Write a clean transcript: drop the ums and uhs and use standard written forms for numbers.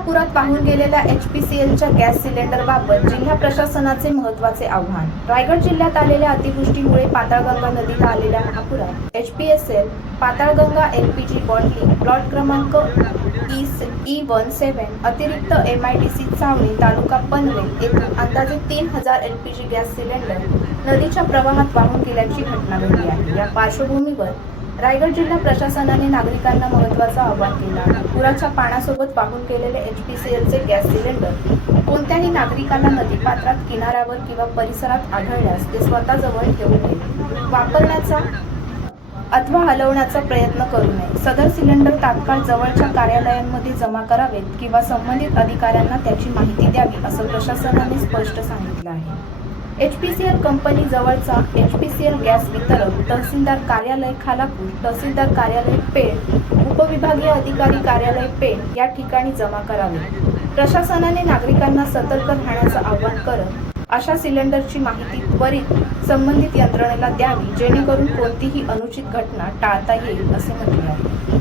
पुरात वाहून गेलेल्या HPCLच्या गॅस सिलेंडरबाबत जिल्हा प्रशासनाचे महत्त्वाचे आव्हान. रायगड जिल्ह्यात आलेल्या अतिवृष्टीमुळे पाताळगंगा नदीला आलेल्या महापुरात HPCL Patalganga LPG bottling plot क्रमांक E17 अतिरिक्त MIDC चावणी तालुका पनवेल येथून अंदाजे 3000 LPG गॅस सिलेंडर नदीच्या प्रवाहात वाहून गेल्याची घटना घडली आहे. या पार्श्वभूमीवर रायगड जिल्हा प्रशासनाने नागरिकांना महत्त्वाचं आवाहन केलं आहे. पुराच्या पाण्यासोबत वाहून गेलेले HPCLचे गॅस सिलेंडर कोणत्याही नागरिकांना नदीपात्रात, किनाऱ्यावर किंवा परिसरात आढळल्यास ते स्वतःजवळ ठेवू नये, वापरण्याचा अथवा हलवण्याचा प्रयत्न करू नये. सदर सिलेंडर तात्काळ जवळच्या कार्यालयांमध्ये जमा करावेत किंवा संबंधित अधिकाऱ्यांना त्याची माहिती द्यावी असं प्रशासनाने स्पष्ट सांगितलं आहे. HPCL कंपनी जवळचा HPCL गॅस वितरक, तहसीलदार कार्यालय खालापूर, तहसीलदार कार्यालय पेण, उपविभागीय अधिकारी कार्यालय पेण या ठिकाणी जमा करावे. प्रशासनाने नागरिकांना सतर्क राहण्याचं आवाहन करत अशा सिलेंडरची माहिती त्वरित संबंधित यंत्रणेला द्यावी, जेणेकरून कोणतीही अनुचित घटना टाळता येईल असे म्हटले आहे.